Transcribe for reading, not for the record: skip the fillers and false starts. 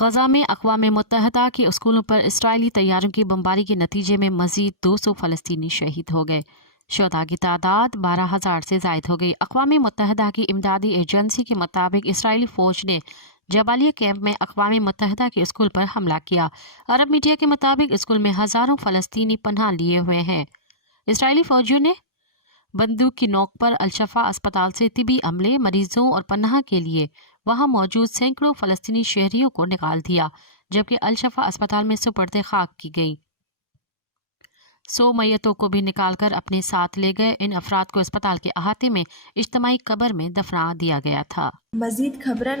غزہ میں اقوام متحدہ کے اسکولوں پر اسرائیلی طیاروں کی بمباری کے نتیجے میں مزید 200 فلسطینی شہید ہو گئے۔ شہداء کی تعداد 12,000 سے زائد ہو گئی۔ اقوام متحدہ کی امدادی ایجنسی کے مطابق اسرائیلی فوج نے جبالیہ کیمپ میں اقوام متحدہ کے اسکول پر حملہ کیا۔ عرب میڈیا کے مطابق اسکول میں ہزاروں فلسطینی پناہ لیے ہوئے ہیں۔ اسرائیلی فوجیوں نے بندوق کی نوک پر الشفا اسپتال سے طبی عملے، مریضوں اور پناہ کے لیے وہاں موجود سینکڑوں فلسطینی شہریوں کو نکال دیا، جبکہ الشفا اسپتال میں سپرد خاک کی گئی۔ 100 میتوں کو بھی نکال کر اپنے ساتھ لے گئے۔ ان افراد کو اسپتال کے احاطے میں اجتماعی قبر میں دفنا دیا گیا تھا۔ مزید خبرن